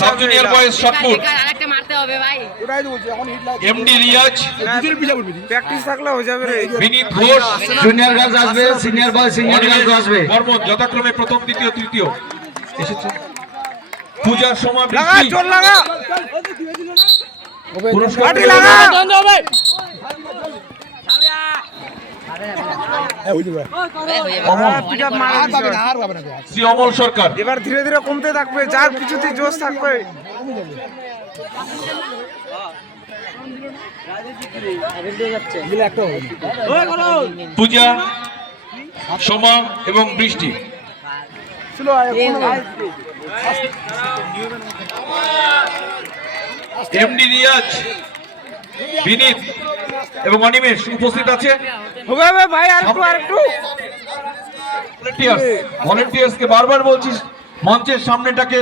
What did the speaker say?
Sub junior boys shot put আরেকটা মারতে হবে ভাই। ওটাই তো বলছি এখন হিট লাগছে এমডি রিয়াজ দুজনের পিছা পড়বি প্র্যাকটিস থাকলে হয়ে যাবে রে। বিনীত ঘোষ জুনিয়র গার্লস আসবে, সিনিয়র বয় সিনিয়র গার্লস আসবে। বর্মন যথাক্রমে প্রথম দ্বিতীয় তৃতীয় এসেছে। পূজা সোমা লাগা বৃষ্টি জোর লাগা পুরস্কার পাটি লাগা হ্যাঁ হইছে ভাই পিকআপ মার আর পাবে না আর পাবে না শ্রী অমল সরকার এবার ধীরে ধীরে কমতে থাকবে, যার কিছুতে জোশ থাকবে। দিলে একটা হবে পূজা সোমা এবং বৃষ্টি ছিল এমডি রিয়াজ বিনীত এবং অনিমেষ উপস্থিত আছে। হবে ভাই আর একটু ভলেন্টিয়ার্সকে বারবার বলছিস মঞ্চের সামনেটাকে